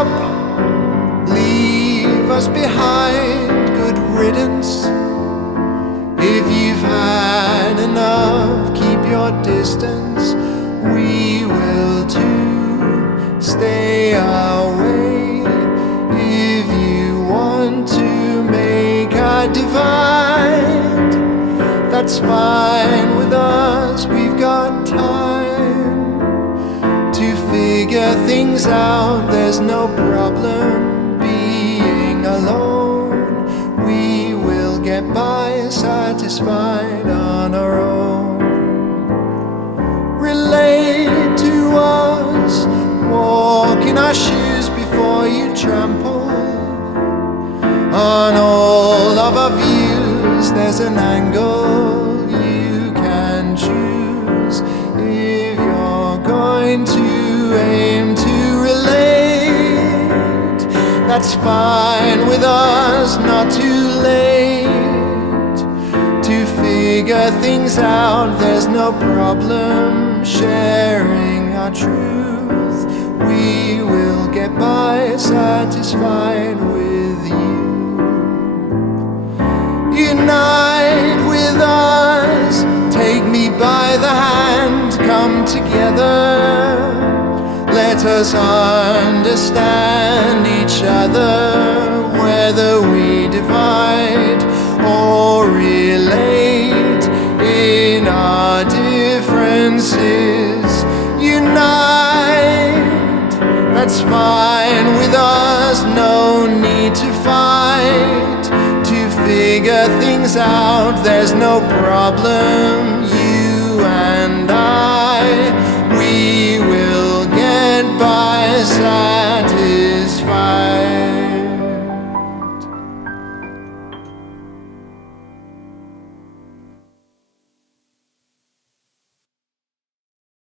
up, leave us behind, good riddance. If you've had enough, keep your distance. We will too, stay away. If you want to make a divide, that's fine with us, we've got time to figure things out. There's no problem being alone. We will get by satisfied on our own. Relate to us, walk in our shoes before you trample. On all of our views there's an angle you can choose. If you're going to aim to relate, that's fine with us, not too late to figure things out. There's no problem sharing our truth. We will get by satisfied with you. Unite with us, take me by the hand, come together. Let us understand each other, whether we divide or relate in our differences. Unite, that's fine with us, no need to fight. Figure things out, there's no problem, you and I.